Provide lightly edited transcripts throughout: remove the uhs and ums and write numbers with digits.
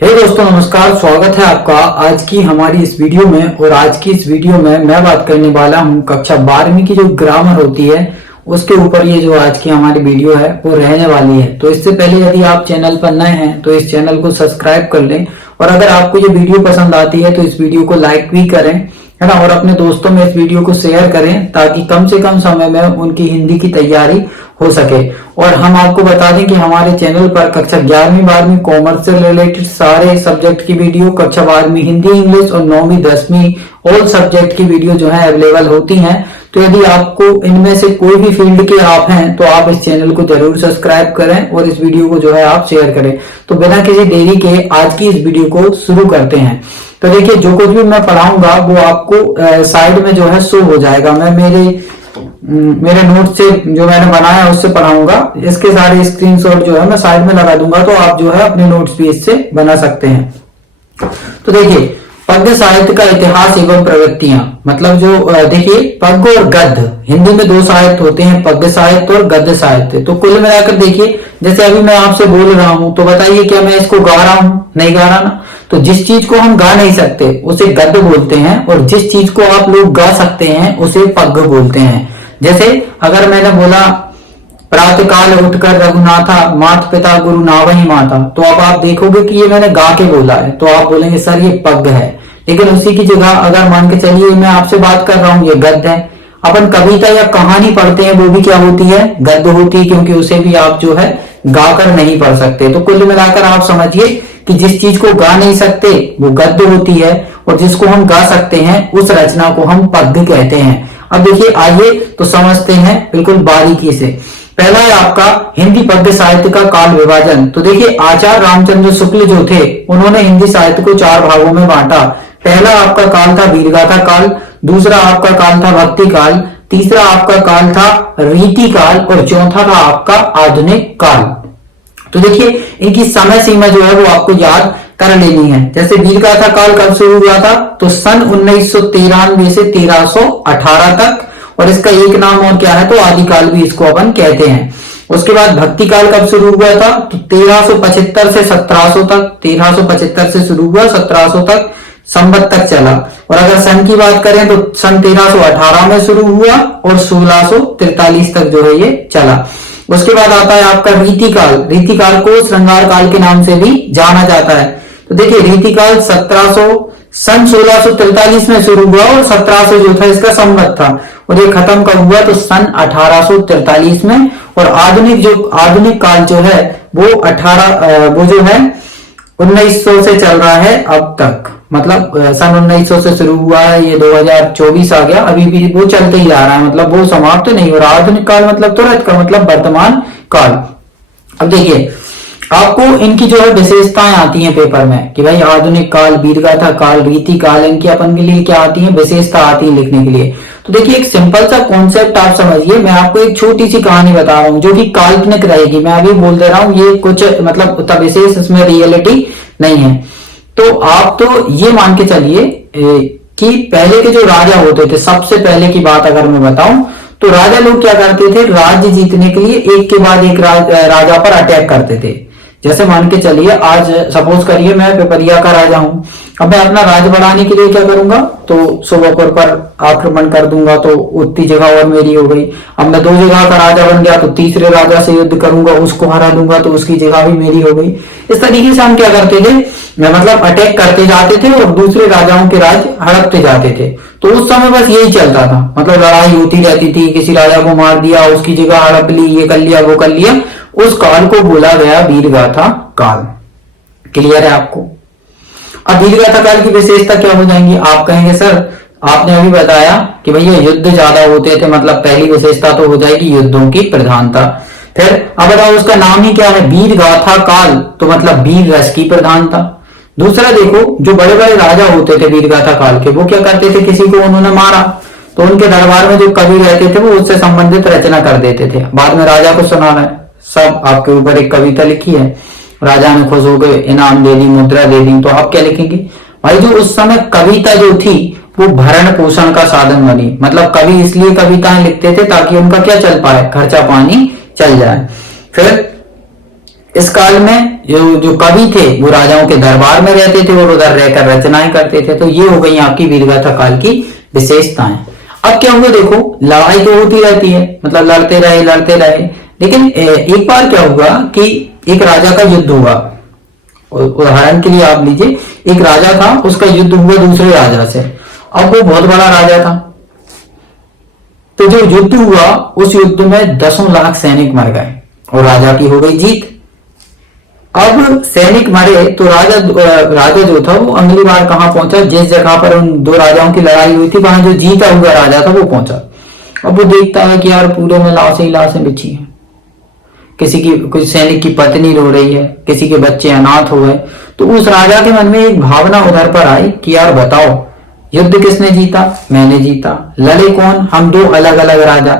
हे दोस्तों नमस्कार, स्वागत है आपका आज की हमारी इस वीडियो में। और आज की इस वीडियो में मैं बात करने वाला हूं कक्षा 12वीं की जो ग्रामर होती है उसके ऊपर। ये जो आज की हमारी वीडियो है वो रहने वाली है। तो इससे पहले यदि आप चैनल पर नए हैं तो इस चैनल को सब्सक्राइब कर लें, और अगर आपको ये वीडियो पसंद आती है तो इस वीडियो को लाइक भी करें, है ना, और अपने दोस्तों में इस वीडियो को शेयर करें ताकि कम से कम समय में उनकी हिंदी की तैयारी हो सके। और हम आपको बता दें कि हमारे चैनल पर कक्षा 11वीं 12वीं कॉमर्स से रिलेटेड सारे सब्जेक्ट की वीडियो, कक्षा 12वीं हिंदी इंग्लिश और 9वीं 10वीं ऑल सब्जेक्ट की वीडियो जो है अवेलेबल होती हैं। तो यदि आपको इनमें से कोई भी फील्ड के आप हैं तो आप इस चैनल को जरूर सब्सक्राइब करें और इस वीडियो को जो है आप शेयर करें। तो बिना किसी देरी के आज की इस वीडियो को शुरू करते हैं। तो देखिए, जो कुछ भी मैं पढ़ाऊंगा वो आपको साइड में जो है शो हो जाएगा। मैं मेरे नोट से जो मैंने बनाया है उससे पढ़ाऊंगा। इसके सारे स्क्रीनशॉट जो है मैं साइड में लगा दूंगा, तो आप जो है अपने नोट्स भी इससे बना सकते हैं। तो देखिए, पद्य साहित्य का इतिहास एवं प्रवृत्तियां, मतलब जो देखिए पद्य और गद्य, हिंदी में दो साहित्य होते हैं, पद्य साहित्य और गद्य साहित्य। तो कुल मिलाकर देखिए, जैसे अभी मैं आपसे बोल रहा हूं तो बताइए क्या मैं इसको गा रहा हूं? नहीं गा रहा ना। तो जिस चीज को हम गा नहीं सकते उसे गद्य बोलते हैं, और जिस चीज को आप लोग गा सकते हैं उसे पद्य बोलते हैं। जैसे अगर मैंने बोला प्रातः काल उठकर रघुनाथा मात पिता गुरु नावही माता, तो अब आप देखोगे कि ये मैंने गा के बोला है, तो आप बोलेंगे सर ये पद्य है। लेकिन उसी की जगह अगर मान के चलिए मैं आपसे बात कर रहा हूं ये गद्य है। अपन कविता या कहानी पढ़ते हैं वो भी क्या होती है? गद्य होती है, क्योंकि उसे भी आप जो है गाकर नहीं पढ़ सकते। तो कुल मिलाकर आप समझिए कि जिस चीज को गा नहीं सकते वो गद्य होती है, और जिसको हम गा सकते हैं उस रचना को हम पद्य कहते हैं। अब देखिए, आइए तो समझते हैं बिल्कुल बारीकी से। पहला है आपका हिंदी पद्य साहित्य का काल विभाजन। तो देखिए, आचार्य रामचंद्र शुक्ल जो थे उन्होंने हिंदी साहित्य को 4 भागों में बांटा। पहला आपका काल था वीरगाथा काल, दूसरा आपका काल था भक्ति काल, तीसरा आपका काल था रीति काल, और चौथा था आपका आधुनिक काल। तो देखिए, इनकी समय सीमा जो है वो आपको याद कर लेनी है। जैसे वीरगाथा काल कब शुरू हुआ था? तो सन 1993 से 1318 तक, और इसका एक नाम और क्या है तो आदिकाल भी इसको अपन कहते हैं। उसके बाद भक्ति काल कब शुरू हुआ था? तो 1375 से 1700 तक, 1375 से शुरू हुआ 1700 तक संवत तक चला। और अगर सन की बात करें तो सन 1318 में शुरू हुआ और 1643 तक जो है ये चला। उसके बाद आता है आपका रीति काल। रीति काल को श्रृंगार काल के नाम से भी जाना जाता है। तो देखिए, रीति काल सन 1643 में शुरू हुआ और 1700 जो था इसका संवत था, और ये खत्म कब हुआ? तो सन 1843 में। और आधुनिक काल जो है वो वो जो है 1900 से चल रहा है अब तक। मतलब सन 1900 से शुरू हुआ है, ये 2024 आ गया, अभी भी वो चलते ही आ रहा है, मतलब वो समाप्त नहीं हो रहा। आधुनिक काल मतलब तुरंत का मतलब वर्तमान काल। अब देखिए, आपको इनकी जो है विशेषताएं आती हैं पेपर में कि भाई आधुनिक काल, वीरगाथा काल, रीति काल, इनकी अपन के लिए क्या आती है? विशेषता आती है लिखने के लिए। तो देखिए, एक सिंपल सा कॉन्सेप्ट आप समझिए। मैं आपको एक छोटी सी कहानी बता रहा हूं जो कि काल्पनिक रहेगी। मैं अभी बोल दे रहा हूं, ये कुछ मतलब उतना विशेष इसमें रियलिटी नहीं है। तो आप तो ये मान के चलिए कि पहले के जो राजा होते थे, सबसे पहले की बात अगर मैं बताऊं तो राजा लोग क्या करते थे? राज्य जीतने के लिए एक के बाद एक राजा पर अटैक करते थे। जैसे मान के चलिए, आज सपोज करिए मैं पिपरिया का राजा हूं। अब मैं अपना राज्य बढ़ाने के लिए क्या करूंगा? तो सोलापुर पर आक्रमण कर दूंगा, तो उतनी जगह और मेरी हो गई। अब मैं 2 जगह का राजा बन गया, तो तीसरे राजा से युद्ध करूंगा, उसको हरा दूंगा, तो उसकी जगह भी मेरी हो गई। इस तरीके से हम क्या करते थे? मतलब अटैक करते जाते थे और दूसरे राजाओं के राज्य हड़पते जाते थे। तो उस समय बस यही चलता था, मतलब लड़ाई होती रहती थी, किसी राजा को मार दिया, उसकी जगह हड़प ली, ये कर लिया वो कर लिया। उस काल को बोला गया वीरगाथा काल। क्लियर है आपको? अब वीरगाथा काल की विशेषता क्या हो जाएंगी? आप कहेंगे सर आपने अभी बताया कि भैया युद्ध ज्यादा होते थे, मतलब पहली विशेषता तो हो जाएगी युद्धों की प्रधानता। फिर अब बताओ उसका नाम ही क्या है? वीरगाथा काल, तो मतलब वीर रस की प्रधानता। दूसरा देखो, जो बड़े बड़े राजा होते थे वीरगाथा काल के, वो क्या करते थे? किसी को उन्होंने मारा तो उनके दरबार में जो कवि रहते थे वो उससे संबंधित रचना कर देते थे। बाद में राजा को सुनाना है, सब आपके ऊपर एक कविता लिखी है, राजा ने खुश हो गए, इनाम दे दी, मुद्रा दे दी, तो आप क्या लिखेंगे? भाई जो उस समय कविता जो थी वो भरण पोषण का साधन बनी। मतलब कवि इसलिए कविताएं लिखते थे ताकि उनका क्या चल पाए? खर्चा पानी चल जाए। फिर इस काल में जो कवि थे वो राजाओं के दरबार में रहते थे और उधर रहकर रचनाएं करते थे। तो ये हो गई आपकी वीरगाथा काल की विशेषताएं। अब क्या हुआ, देखो लड़ाई तो होती रहती है, मतलब लड़ते रहे, लेकिन एक बार क्या हुआ कि एक राजा का युद्ध हुआ। उदाहरण के लिए आप लीजिए, एक राजा था, उसका युद्ध हुआ दूसरे राजा से। अब वो बहुत बड़ा राजा था, तो जो युद्ध हुआ उस युद्ध में 10 लाख सैनिक मर गए और राजा की हो गई जीत। अब सैनिक मरे तो राजा जो था वो अगली बार कहां पहुंचा, जिस जगह पर उन दो राजाओं की लड़ाई हुई थी वहां जो जीता हुआ राजा था वो पहुंचा। अब वो देखता है कि यार पूरे में लाशें ही लाशें बिछी हैं, कुछ सैनिक की पत्नी रो रही है, किसी के बच्चे अनाथ हो गए। तो उस राजा के मन में एक भावना उधर पर आई कि यार बताओ, युद्ध किसने जीता? मैंने जीता। लड़े कौन? हम दो अलग अलग राजा,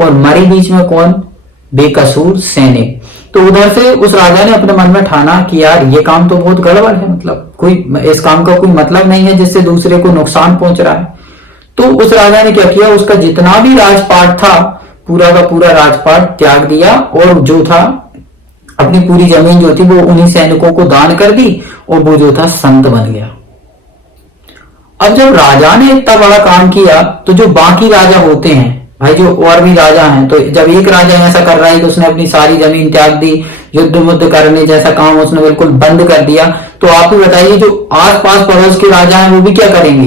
और मरे बीच में कौन? बेकसूर सैनिक। तो उधर से उस राजा ने अपने मन में ठाना कि यार ये काम तो बहुत गड़बड़ है, मतलब कोई इस काम का कोई मतलब नहीं है जिससे दूसरे को नुकसान पहुंच रहा है। तो उस राजा ने क्या किया, उसका जितना भी राजपाट था पूरा का पूरा राजपाट त्याग दिया, और जो था अपनी पूरी जमीन जो थी वो उन्हीं सैनिकों को दान कर दी, और वो जो था संत बन गया। अब जब राजा ने इतना बड़ा काम किया तो जो बाकी राजा होते हैं भाई, जो और भी राजा हैं, तो जब एक राजा ऐसा कर रहा है कि उसने अपनी सारी जमीन त्याग दी, युद्ध मुद्ध करने जैसा काम उसने बिल्कुल बंद कर दिया, तो आप ही बताइए जो आसपास पड़ोस के राजा हैं वो भी क्या करेंगे?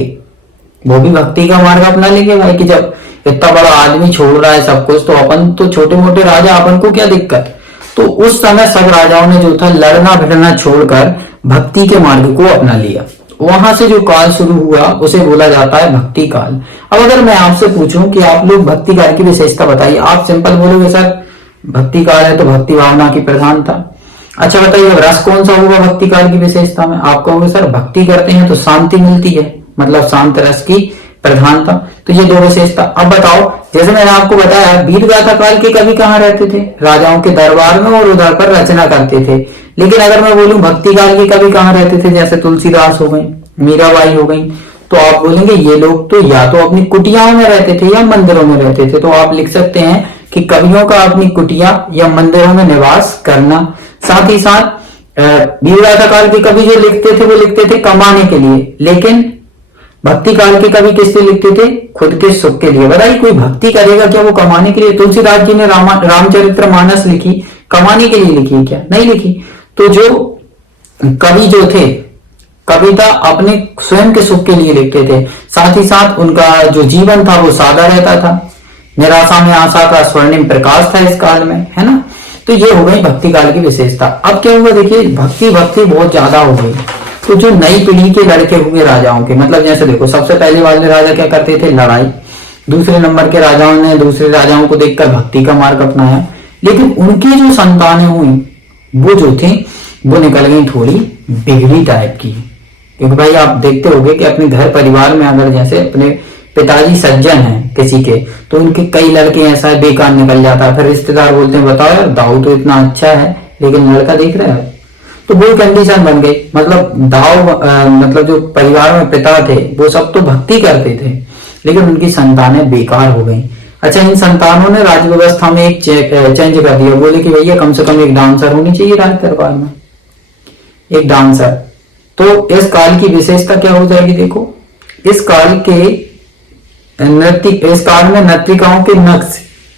वो भी भक्ति का मार्ग अपना लेंगे भाई, कि जब इतना बड़ा आदमी छोड़ रहा है सब कुछ, तो अपन तो छोटे मोटे राजा, अपन को क्या दिक्कत। तो उस समय सब राजाओं ने जो था लड़ना भिड़ना छोड़कर भक्ति के मार्ग को अपना लिया। वहां से जो काल शुरू हुआ उसे बोला जाता है भक्ति काल। अब अगर मैं आपसे पूछूं कि आप लोग भक्ति काल की विशेषता बताइए, आप सिंपल बोलोगे सर भक्ति काल है तो भक्ति भावना की प्रधानता। अच्छा बताइए रस कौन सा होगा भक्ति काल की विशेषता में? आप कहोगे सर भक्ति करते हैं तो शांति मिलती है, मतलब शांत रस की प्रधानता। तो ये दो विशेषता। अब बताओ, जैसे मैंने आपको बताया वीरगाथा काल के कवि कहाँ रहते थे? राजाओं के दरबार में, और उधर पर रचना करते थे। लेकिन अगर मैं बोलूं भक्ति काल के कवि कहाँ रहते थे, जैसे तुलसीदास हो गई, मीराबाई हो गई, तो आप बोलेंगे ये लोग तो या तो अपनी कुटियाओं में रहते थे या मंदिरों में रहते थे। तो आप लिख सकते हैं कि कवियों का अपनी कुटिया या मंदिरों में निवास करना। साथ ही साथ वीरगाथा काल के कवि जो लिखते थे वो लिखते थे कमाने के लिए, लेकिन भक्ति काल के कवि किस लिए लिखते थे? खुद के सुख के लिए। बताइए कोई भक्ति करेगा क्या वो कमाने के लिए? तुलसीदास जी ने रामचरित्र मानस लिखी, कमाने के लिए लिखी क्या? नहीं लिखी। तो जो कवि जो थे, कविता अपने स्वयं के सुख के लिए लिखते थे। साथ ही साथ उनका जो जीवन था वो सादा रहता था, निराशा में आशा का स्वर्णिम प्रकाश था इस काल में, है ना। तो ये हो गई भक्ति काल की विशेषता। अब क्या हुआ, देखिए भक्ति बहुत ज्यादा हो गई। तो जो नई पीढ़ी के लड़के हुए राजाओं के, मतलब जैसे देखो सबसे पहले वाले राजा क्या करते थे? लड़ाई। दूसरे नंबर के राजाओं ने दूसरे राजाओं को देखकर भक्ति का मार्ग अपनाया, लेकिन उनकी जो संतानें हुई वो जो थी वो निकल गई थोड़ी बिगड़ी टाइप की। क्योंकि भाई आप देखते होंगे कि अपने घर परिवार में अगर जैसे अपने पिताजी सज्जन हैं किसी के, तो उनके कई लड़के ऐसा बेकार निकल जाता है। फिर रिश्तेदार बोलते हैं बताओ यार दाऊ तो इतना अच्छा है लेकिन लड़का देख रहे हो। तो वो कंडीशन बन गई। मतलब मतलब जो परिवार में पिता थे वो सब तो भक्ति करते थे, लेकिन उनकी संतानें बेकार हो गई। अच्छा, इन संतानों ने राज्य व्यवस्था में एक चेंज कर दिया। बोले कि भैया कम से कम एक डांसर होनी चाहिए राज दरबार में, एक डांसर। तो इस काल की विशेषता क्या हो जाएगी? देखो इस काल में नर्तिकाओं के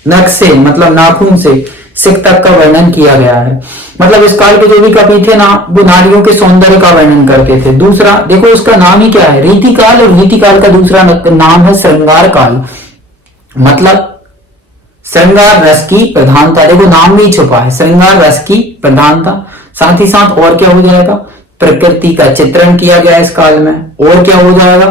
नक्शे मतलब नाखून से सिख तक का वर्णन किया गया है। मतलब इस काल के जो भी कवि थे ना, वो नारियों के सौंदर्य का वर्णन करते थे। दूसरा देखो उसका नाम ही क्या है? रीतिकाल। और रीतिकाल का दूसरा नाम है श्रृंगार काल, मतलब श्रृंगार रस की प्रधानता। देखो नाम में ही छुपा है, श्रृंगार रस की प्रधानता। साथ ही साथ और क्या हो जाएगा? प्रकृति का चित्रण किया गया इस काल में। और क्या हो जाएगा?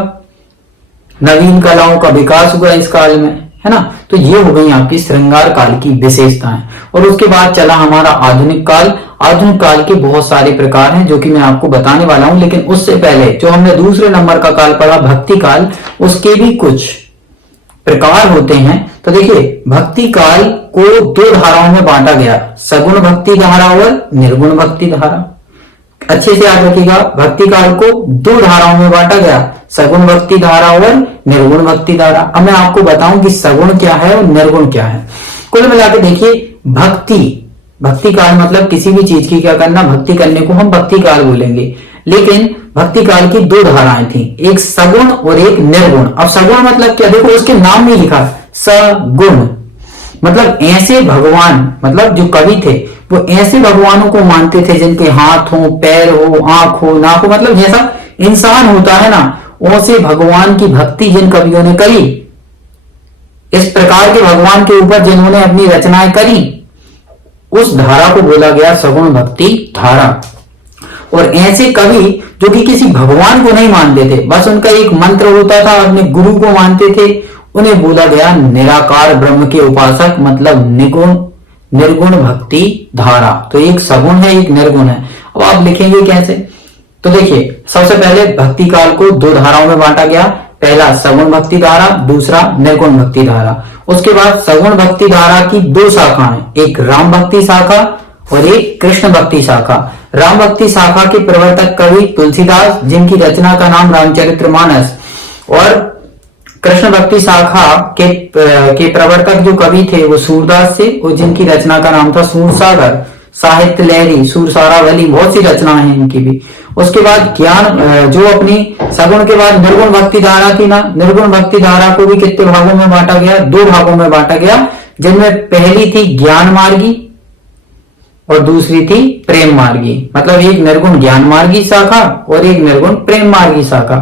नवीन कलाओं का विकास हुआ इस काल में, है ना। तो ये हो गई आपकी श्रृंगार काल की विशेषताएं। और उसके बाद चला हमारा आधुनिक काल। आधुनिक काल के बहुत सारे प्रकार हैं जो कि मैं आपको बताने वाला हूं, लेकिन उससे पहले जो हमने दूसरे नंबर का काल पढ़ा भक्ति काल, उसके भी कुछ प्रकार होते हैं। तो देखिए भक्ति काल को दो धाराओं में बांटा गया, सगुण भक्ति धारा और निर्गुण भक्ति धारा। अच्छे से याद रखिएगा, भक्ति काल को दो धाराओं में बांटा गया, सगुण भक्ति धारा और निर्गुण भक्ति धारा। अब मैं आपको बताऊं कि सगुण क्या है और निर्गुण क्या है। कुल मिलाकर देखिए भक्ति भक्ति काल मतलब किसी भी चीज की क्या करना, भक्ति करने को हम भक्ति काल बोलेंगे। लेकिन भक्ति काल की दो धाराएं थी, एक सगुण और एक निर्गुण। अब सगुण मतलब क्या, देखो उसके नाम में लिखा सगुण, मतलब ऐसे भगवान, मतलब जो कवि थे वो ऐसे भगवानों को मानते थे जिनके हाथ हो, पैर हो, आंख हो, नाक हो, मतलब जैसा इंसान होता है ना, वैसे भगवान की भक्ति जिन कवियों ने करी, इस प्रकार के भगवान के ऊपर जिन्होंने अपनी रचनाएं करी, उस धारा को बोला गया सगुण भक्ति धारा। और ऐसे कवि जो कि किसी भगवान को नहीं मानते थे, बस उनका एक मंत्र होता था, अपने गुरु को मानते थे, उन्हें बोला गया निराकार ब्रह्म के उपासक, मतलब निर्गुण भक्ति धारा। तो एक सगुण है, एक निर्गुण है। अब आप लिखेंगे कैसे, तो देखिए सबसे पहले भक्ति काल को दो धाराओं में बांटा गया, पहला सगुण भक्ति धारा, दूसरा निर्गुण भक्ति धारा। उसके बाद सगुण भक्ति धारा की दो शाखाएं, एक राम भक्ति शाखा और एक कृष्ण भक्ति शाखा। राम भक्ति शाखा के प्रवर्तक कवि तुलसीदास, जिनकी रचना का नाम रामचरितमानस, और कृष्ण भक्ति शाखा के प्रवर्तक जो कवि थे वो सूरदास थे, और जिनकी रचना का नाम था सूरसागर, साहित्य लहरी, सूरसारावली, बहुत सी रचनाएं हैं इनकी भी। उसके बाद ज्ञान, जो अपनी सगुण के बाद निर्गुण भक्ति धारा थी ना, निर्गुण भक्ति धारा को भी कितने भागों में बांटा गया, दो भागों में बांटा गया, जिनमें पहली थी ज्ञान मार्गी और दूसरी थी प्रेम मार्गी। मतलब एक निर्गुण ज्ञान मार्गी शाखा और एक निर्गुण प्रेम मार्गी शाखा।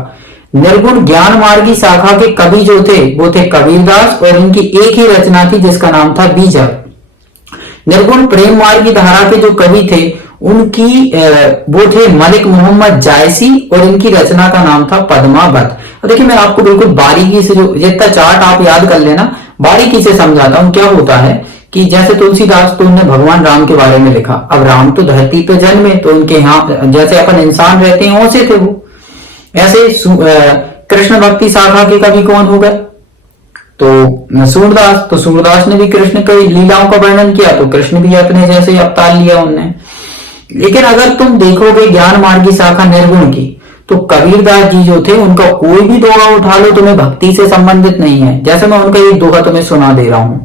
निर्गुण ज्ञान मार्गी शाखा के कवि जो थे वो थे कबीरदास, और इनकी एक ही रचना थी जिसका नाम था बीजक। निर्गुण प्रेम मार्गी धारा के जो कवि थे उनकी वो थे मलिक मोहम्मद जायसी, और इनकी रचना का नाम था पद्मावत। और देखिए मैं आपको बिल्कुल बारीकी से, जो जितना चार्ट आप याद कर लेना, बारीकी से समझाता हूं। क्या होता है कि जैसे तुलसीदास, तो उन्होंने भगवान राम के बारे में लिखा। अब राम तो धरती पे जन्मे, तो उनके यहाँ जैसे अपन इंसान रहते हैं वैसे थे वो। ऐसे कृष्ण भक्ति शाखा के कवि कौन हो गए, तो सूरदास। तो सूरदास ने भी कृष्ण की लीलाओं का वर्णन किया, तो कृष्ण भी अपने जैसे अवतार लिया उनने। लेकिन अगर तुम देखोगे ज्ञान मार्गी शाखा निर्गुण की, तो कबीरदास जी जो थे उनका कोई भी दोहा उठा लो, तुम्हें भक्ति से संबंधित नहीं है। जैसे मैं उनका एक दोहा तुम्हें सुना दे रहा हूं,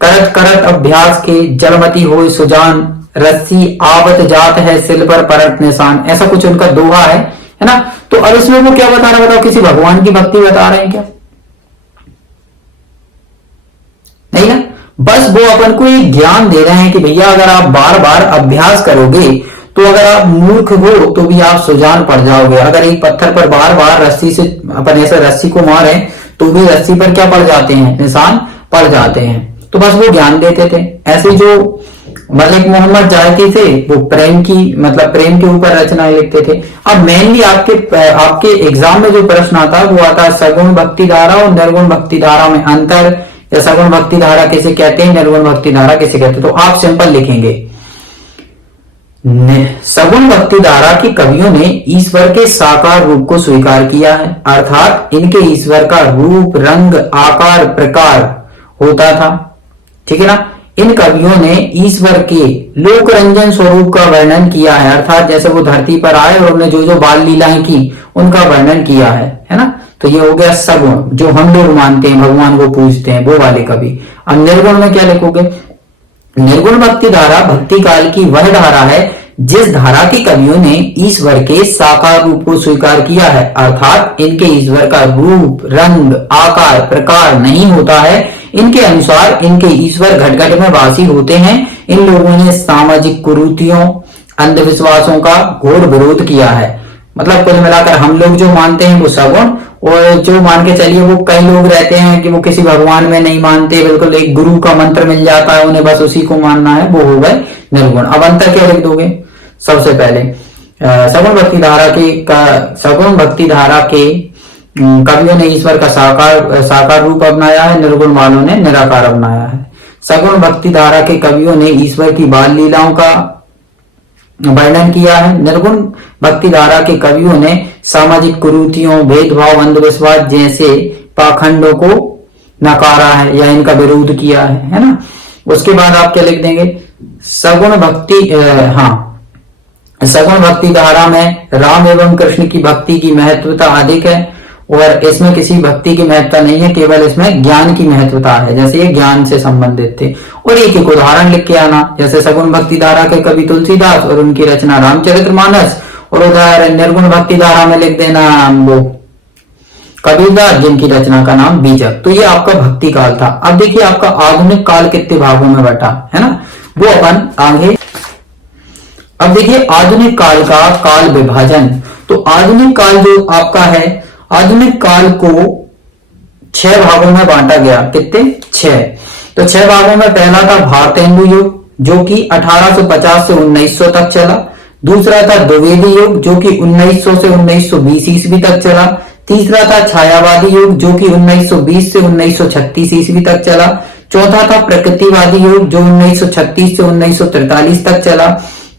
करत करत अभ्यास के जलमती हो सुजान, रस्सी आवत जात है सिल पर परत निशान। ऐसा कुछ उनका दोहा है ना। तो अब इसमें वो क्या बता रहे, बताओ, किसी भगवान की भक्ति बता रहे हैं क्या? नहीं ना, बस वो अपन को एक ज्ञान दे रहे हैं कि भैया अगर आप बार बार अभ्यास करोगे, तो अगर आप मूर्ख हो तो भी आप सुजान पड़ जाओगे। अगर एक पत्थर पर बार बार रस्सी से अपन ऐसे रस्सी को मारे तो भी रस्सी पर क्या पड़ जाते हैं, निशान पड़ जाते हैं। तो बस वो ज्ञान देते थे। ऐसे जो मलिक मोहम्मद जायती थे वो प्रेम की, मतलब प्रेम के ऊपर रचनाएं लिखते थे। अब मेनली आपके एग्जाम में जो प्रश्न आता है वो आता है सगुण भक्ति धारा और निर्गुण भक्ति धारा में अंतर, या सगुण भक्ति धारा किसे कहते हैं, निर्गुण भक्ति धारा किसे कहते हैं। तो आप सिंपल लिखेंगे, सगुण भक्ति धारा के कवियों ने ईश्वर के साकार रूप को स्वीकार किया है, अर्थात इनके ईश्वर का रूप, रंग, आकार, प्रकार होता था। ठीक है ना। इन कवियों ने ईश्वर के लोक रंजन स्वरूप का वर्णन किया है, अर्थात जैसे वो धरती पर आए और उन्होंने जो जो बाल लीलाएं की उनका वर्णन किया है ना। तो ये हो गया सगुण, जो हम लोग मानते हैं, भगवान को पूजते हैं, वो वाले कवि। अब निर्गुण में क्या लिखोगे, निर्गुण भक्ति धारा भक्ति काल की वह धारा है जिस धारा के कवियों ने ईश्वर के साकार रूप को स्वीकार किया है, अर्थात इनके ईश्वर का रूप, रंग, आकार, प्रकार नहीं होता है। इनके अनुसार इनके ईश्वर घट घट में वासी होते हैं। इन लोगों ने सामाजिक कुरीतियों, अंधविश्वासों का घोर विरोध किया है। मतलब कुल मिलाकर हम लोग जो मानते हैं वो सगुण, और जो मान के चलिए वो कई लोग रहते हैं कि वो किसी भगवान में नहीं मानते, बिल्कुल एक गुरु का मंत्र मिल जाता है उन्हें, बस उसी को मानना है, वो हो गए निर्गुण। अब अंतर क्या लिख दोगे, सबसे पहले सगुण भक्ति धारा के कवियों ने ईश्वर का साकार रूप अपनाया है, निर्गुण वालों ने निराकार अपनाया है। सगुण भक्ति धारा के कवियों ने ईश्वर की बाल लीलाओं का वर्णन किया है। निर्गुण भक्ति धारा के कवियों ने सामाजिक कुरीतियों, भेदभाव, अंधविश्वास जैसे पाखंडों को नकारा है या इनका विरोध किया है ना। उसके बाद आप क्या लिख देंगे, सगुण भक्ति धारा में राम एवं कृष्ण की भक्ति की महत्वता अधिक है, और इसमें किसी भक्ति की महत्ता नहीं है, केवल इसमें ज्ञान की महत्वता है। जैसे ये ज्ञान से संबंधित थे। और एक एक उदाहरण लिख के आना, जैसे सगुण भक्ति धारा के कवि तुलसीदास और उनकी रचना रामचरितमानस, और उदाहरण निर्गुण भक्ति धारा में लिख देना वो कबीरदास जिनकी रचना का नाम बीजक। तो ये आपका भक्ति काल था। अब देखिए आपका आधुनिक काल कितने भागों में बटा है ना, वो अपन आगे। अब देखिए आधुनिक काल का काल विभाजन। तो आधुनिक काल जो आपका है, आधुनिक काल को 6 भागों में बांटा गया। कितने? 6। तो 6 भागों में पहला था भारतेंदु युग जो कि 1850 से 1900 तक चला। दूसरा था द्विवेदी युग जो कि 1900 से 1920 ईस्वी तक चला। तीसरा था छायावादी युग जो कि 1920 से 1936 ईस्वी तक चला। चौथा था प्रकृतिवादी युग जो 1936 से 1943 तक चला।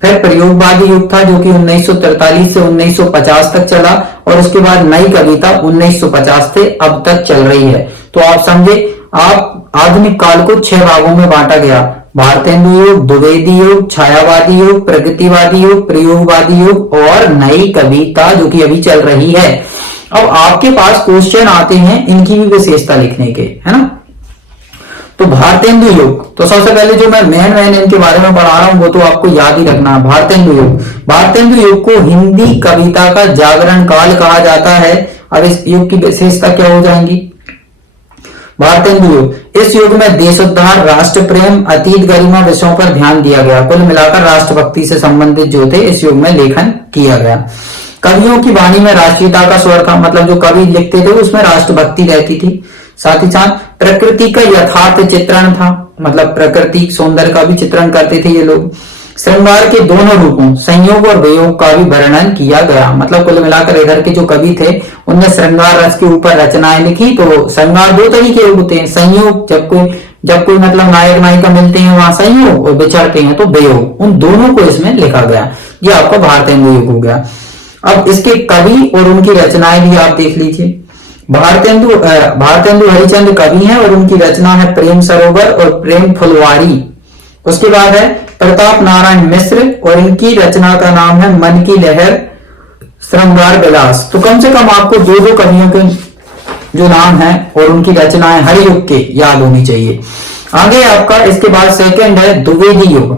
फिर प्रयोगवादी युग था जो कि 1943 से 1950 तक चला। और उसके बाद नई कविता 1950 से अब तक चल रही है। तो आप समझे, आप आधुनिक काल को 6 भागों में बांटा गया। भारतेंदु युग, द्विवेदी युग, छायावादी युग, प्रगतिवादी युग, प्रयोगवादी युग और नई कविता जो कि अभी चल रही है। अब आपके पास क्वेश्चन आते हैं इनकी भी विशेषता लिखने के, है ना। तो भारतेंदु युग, तो सबसे पहले जो मैं मेन इनके बारे में पढ़ा रहा हूं वो तो आपको याद ही रखना है। भारतेंदु युग, भारतेंदु युग को हिंदी कविता का जागरण काल कहा जाता है। अब इस युग की विशेषता क्या हो जाएंगी? भारतेंदु युग, इस युग में देशोद्धार, राष्ट्र प्रेम, अतीत गरिमा विषयों पर ध्यान दिया गया। कुल मिलाकर राष्ट्रभक्ति से संबंधित जो थे इस युग में लेखन किया गया। कवियों की वाणी में राष्ट्रीयता का स्वर था, मतलब जो कवि लिखते थे उसमें राष्ट्रभक्ति रहती थी। साथ ही साथ प्रकृति का यथार्थ चित्रण था, मतलब प्रकृति सौंदर्य का भी चित्रण करते थे ये लोग। श्रृंगार के दोनों रूपों, संयोग और वियोग का भी वर्णन किया गया। मतलब कुल मिलाकर इधर के जो कवि थे उनने श्रृंगार रस के ऊपर रचनाएं लिखी। तो श्रृंगार 2 तरीके होते हैं, संयोग जब कोई मतलब नायक नायिका मिलते हैं वहां संयोग, और बिछड़ते हैं तो वियोग, उन दोनों को इसमें लिखा गया। ये आपका भारतेंदु युग हो गया। अब इसके कवि और उनकी रचनाएं भी आप देख लीजिए। भारतेंदु हरिचंद्र कवि हैं और उनकी रचना है प्रेम सरोवर और प्रेम फुलवारी। उसके बाद है प्रताप नारायण मिश्र और इनकी रचना का नाम है मन की लहर, श्रृंगार विलास। तो कम से कम आपको 2 कवियों के जो नाम है और उनकी रचनाएं हर युग के याद होनी चाहिए। आगे आपका इसके बाद सेकंड है द्विवेदी युग।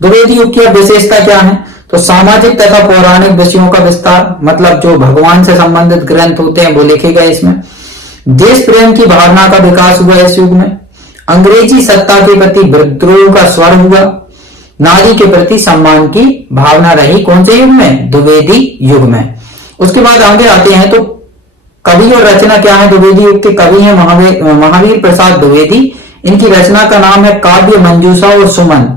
द्विवेदी युग की विशेषता क्या है? तो सामाजिक तथा पौराणिक विषयों का विस्तार, मतलब जो भगवान से संबंधित ग्रंथ होते हैं वो लिखे गए इसमें। देश प्रेम की भावना का विकास हुआ इस युग में। अंग्रेजी सत्ता के प्रति विद्रोह का स्वर हुआ। नारी के प्रति सम्मान की भावना रही। कौन से युग में? द्विवेदी युग में। उसके बाद आगे आते हैं तो कवि और रचना क्या है? द्विवेदी युग के कवि हैं महावीर प्रसाद द्विवेदी। इनकी रचना का नाम है काव्य मंजूषा और सुमन।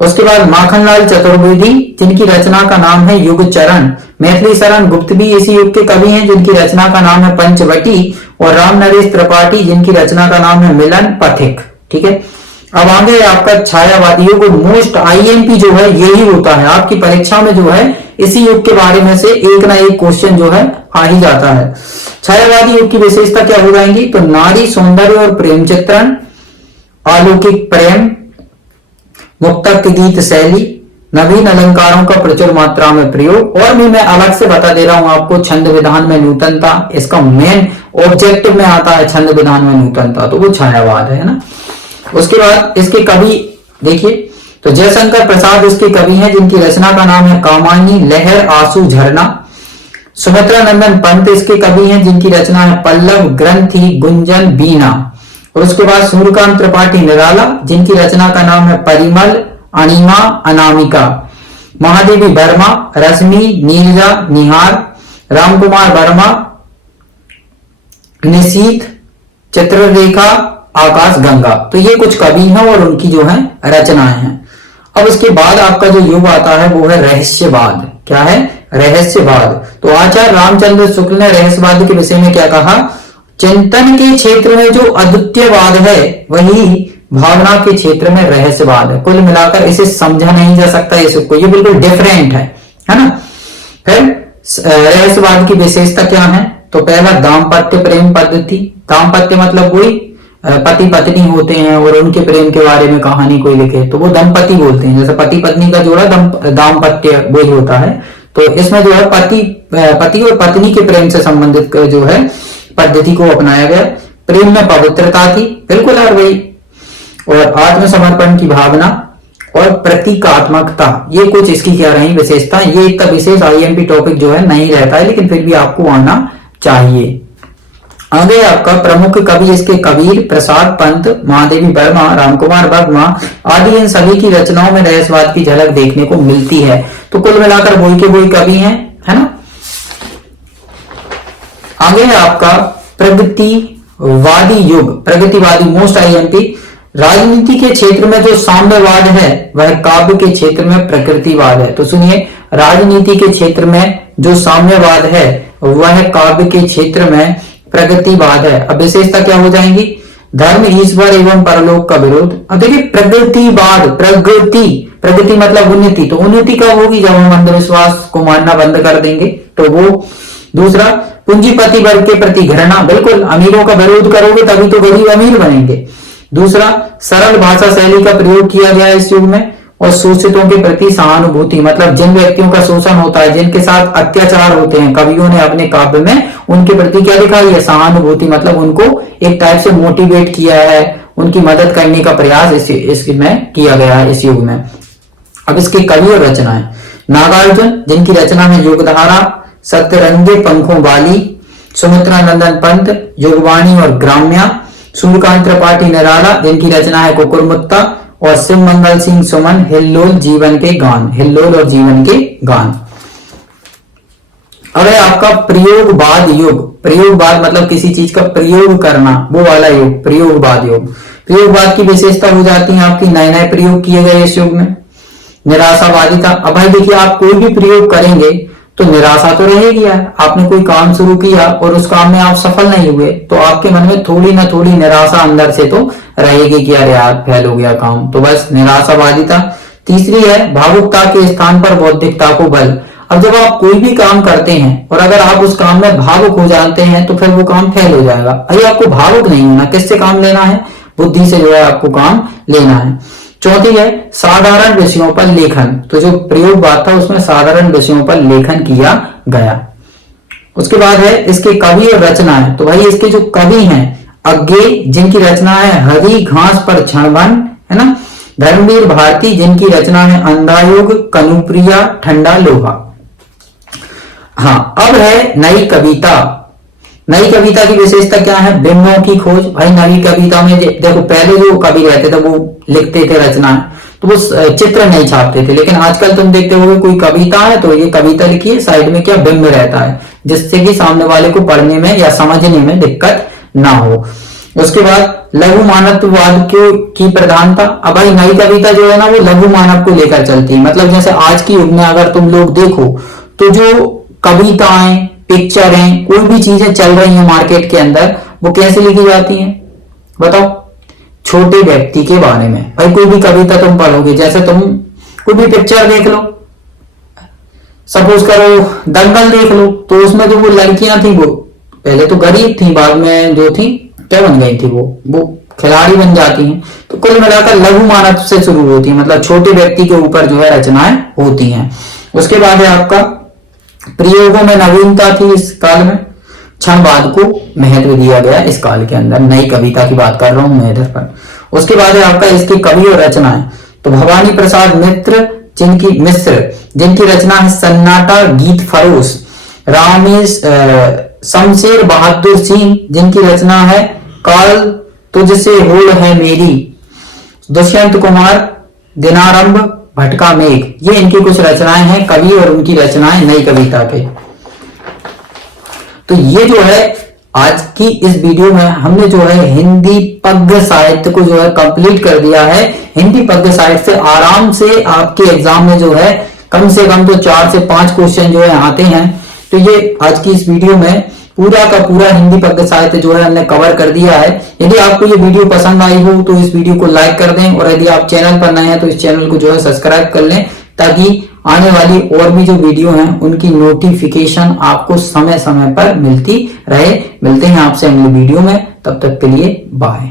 उसके बाद माखनलाल चतुर्वेदी जिनकी रचना का नाम है युग चरण। मैथिली शरण गुप्त भी इसी युग के कवि हैं जिनकी रचना का नाम है पंचवटी। और राम नरेश त्रिपाठी जिनकी रचना का नाम है मिलन पथिक। ठीक है, अब आगे आपका छायावादी युग। मोस्ट आईएमपी जो है यही होता है आपकी परीक्षा में, जो है इसी युग के बारे में से एक ना एक क्वेश्चन जो है आ ही जाता है। छायावादी युग की विशेषता क्या हो जाएंगी? तो नारी सौंदर्य और प्रेम चित्रण, अलौकिक प्रेम, मुक्तक गीत शैली, नवीन अलंकारों का प्रचुर मात्रा में प्रयोग। और भी मैं अलग से बता दे रहा हूं आपको, छंद विधान में नूतनता, इसका मेन ऑब्जेक्टिव में आता है छंद विधान में नूतनता, तो वो छायावाद है ना। उसके बाद इसके कवि देखिए, तो जयशंकर प्रसाद इसके कवि हैं जिनकी रचना का नाम है कामायनी, लहर, आंसू, झरना। सुमित्रा नंदन पंत इसके कवि हैं जिनकी रचना है पल्लव, ग्रंथि, गुंजन, बीना। और उसके बाद सूर्यकांत त्रिपाठी निराला जिनकी रचना का नाम है परिमल, अनिमा, अनामिका। महादेवी वर्मा, रश्मि, नीरजा, निहार। रामकुमार वर्मा, निशीथ, चित्ररेखा, आकाश गंगा। तो ये कुछ कवि हैं और उनकी जो है रचनाएं हैं। अब इसके बाद आपका जो युग आता है वो है रहस्यवाद। क्या है? रहस्यवाद। तो आचार्य रामचंद्र शुक्ल ने रहस्यवाद के विषय में क्या कहा? चिंतन के क्षेत्र में जो अद्वितीयवाद है वही भावना के क्षेत्र में रहस्यवाद है। कुल मिलाकर इसे समझा नहीं जा सकता इसको, ये बिल्कुल डिफरेंट है ना। फिर रहस्यवाद की विशेषता क्या है? तो पहला दाम्पत्य प्रेम पद्धति। दाम्पत्य मतलब वही पति पत्नी होते हैं और उनके प्रेम के बारे में कहानी कोई लिखे तो वो दंपति बोलते हैं। जैसे पति पत्नी का जोड़ा दाम्पत्य वही होता है। तो इसमें जो है पति और पत्नी के प्रेम से संबंधित जो है पद्धति को अपनाया गया। प्रेम में पवित्रता थी, बिल्कुल यार भाई, और आत्मसमर्पण की भावना और प्रतीकात्मकता, ये कुछ इसकी क्या रही विशेषता। ये इतना विशेष आईएमपी टॉपिक जो है नहीं रहता है, लेकिन फिर भी आपको आना चाहिए। आगे आपका प्रमुख कवि इसके कबीर प्रसाद पंत, महादेवी वर्मा, रामकुमार वर्मा आदि, इन सभी की रचनाओं में रहस्यवाद की झलक देखने को मिलती है। तो कुल मिलाकर वही के वही कवि हैं, है ना। आगे है आपका प्रगतिवादी युग, प्रगतिवादी मोस्ट आईएमपी। राजनीति के क्षेत्र में जो साम्यवाद है वह काव्य के क्षेत्र में प्रकृतिवाद है। तो सुनिए, राजनीति के क्षेत्र में जो साम्यवाद है वह काव्य के क्षेत्र में प्रगतिवाद है। अब विशेषता क्या हो जाएंगी, धर्म, ईश्वर एवं परलोक का विरोध। अब देखिए प्रगतिवाद, प्रगति मतलब उन्नति, तो उन्नति कब होगी, जब हम अंधविश्वास को मानना बंद कर देंगे, तो वो। दूसरा, पूंजीपति वर्ग के प्रति घृणा, बिल्कुल अमीरों का विरोध करोगे तभी तो गरीब अमीर बनेंगे। दूसरा, सरल भाषा शैली का प्रयोग किया गया इस युग में। और शोषितों के प्रति सहानुभूति, मतलब जिन व्यक्तियों का शोषण होता है, जिनके साथ अत्याचार होते हैं, कवियों ने अपने काव्य में उनके प्रति क्या दिखाई है, सहानुभूति, मतलब उनको एक टाइप से मोटिवेट किया है, उनकी मदद करने का प्रयास इसमें किया गया है इस युग में। अब इसके कवि और रचनाएं, नागार्जुन जिनकी रचना है युगधारा, सतरंगे पंखों वाली, सुमित्रा नंदन पंत युगवाणी और ग्राम्या, सूर्यकांत त्रिपाठी निराला जिनकी रचना है कुकुरमुत्ता, और शिव मंगल सिंह सुमन हिल्लोल जीवन के गान, हिल्लोल और जीवन के गान। अब है आपका प्रयोगवाद युग, प्रयोगवाद मतलब किसी चीज का प्रयोग करना, वो वाला युग, प्रयोगवाद युग। प्रयोगवाद की विशेषता हो जाती है आपकी नए नए प्रयोग किए गए इस युग में। निराशावादिता, अब भाई देखिए आप कोई भी प्रयोग करेंगे तो निराशा तो रहेगी यार। आपने कोई काम शुरू किया और उस काम में आप सफल नहीं हुए तो आपके मन में थोड़ी ना थोड़ी निराशा अंदर से तो रहेगी कि यार फेल हो गया काम, तो बस निराशावादिता। तीसरी है भावुकता के स्थान पर बौद्धिकता को बल। अब जब आप कोई भी काम करते हैं और अगर आप उस काम में भावुक हो जाते हैं तो फिर वो काम फेल हो जाएगा। अरे आपको भावुक नहीं होना, किससे काम लेना है, बुद्धि से जो है आपको काम लेना है। चौथी है साधारण विषयों पर लेखन, तो जो प्रयोगवाद था उसमें साधारण विषयों पर लेखन किया गया। उसके बाद है इसके कवि और रचनाएं, तो भाई इसके जो कवि हैं अज्ञे जिनकी रचना है हरी घास पर क्षणवन, है ना, धर्मवीर भारती जिनकी रचना है अंधायुग, कनुप्रिया, ठंडा लोहा। हाँ, अब है नई कविता। नई कविता की विशेषता क्या है, बिंबों की खोज। भाई नई कविता में देखो पहले जो कवि रहते थे वो लिखते थे रचनाएं, तो वो चित्र नहीं छापते थे, लेकिन आजकल तुम देखते हो कोई कविता है तो ये कविता लिखी है, साइड में क्या बिंब रहता है, जिससे कि सामने वाले को पढ़ने में या समझने में दिक्कत ना हो। उसके बाद लघु मानववाद की प्रधानता। अब भाई नई कविता जो है ना वो लघु मानव को लेकर चलती है, मतलब जैसे आज की युग में अगर तुम लोग देखो तो जो कविताएं, पिक्चरें, कोई भी चीजें चल रही हैं मार्केट के अंदर, वो कैसे लिखी जाती हैं बताओ, छोटे व्यक्ति के बारे में। भाई कोई भी कविता तुम पढ़ोगे, जैसे तुम कोई भी पिक्चर देख लो, सपोज करो दंगल देख लो, तो उसमें जो वो लड़कियां थी वो पहले तो गरीब थी, बाद में जो थी क्या बन गई थी, वो खिलाड़ी बन जाती हैं। तो कुल मिलाकर लघु मानव से शुरू होती है, मतलब छोटे व्यक्ति के ऊपर जो है रचनाएं होती हैं। उसके बाद है आपका प्रयोगों में नवीनता थी इस काल में, क्षणवाद को महत्व दिया गया इस काल के अंदर। नई कविता की बात कर रहा हूं मैं इधर पर। उसके बाद है आपका इसके कवि और रचनाएं, तो भवानी प्रसाद मिश्र जिनकी रचना है सन्नाटा गीत फरोश, रामेश शमशेर बहादुर सिंह जिनकी रचना है काल तुझसे होड़ है मेरी, दुष्यंत कुमार दिनारंभ भटका मेघ, ये इनकी कुछ रचनाएं हैं कवि और उनकी रचनाएं नई कविता के। तो ये जो है आज की इस वीडियो में हमने जो है हिंदी पद्य साहित्य को जो है कंप्लीट कर दिया है। हिंदी पद्य साहित्य से आराम से आपके एग्जाम में जो है कम से कम तो 4 से 5 क्वेश्चन जो है आते हैं। तो ये आज की इस वीडियो में पूरा का पूरा हिंदी पद्य साहित्य जो है हमने कवर कर दिया है। यदि आपको ये वीडियो पसंद आई हो तो इस वीडियो को लाइक कर दें, और यदि आप चैनल पर नए हैं तो इस चैनल को जो है सब्सक्राइब कर लें, ताकि आने वाली और भी जो वीडियो हैं उनकी नोटिफिकेशन आपको समय समय पर मिलती रहे। मिलते हैं आपसे अगली वीडियो में, तब तक के लिए बाय।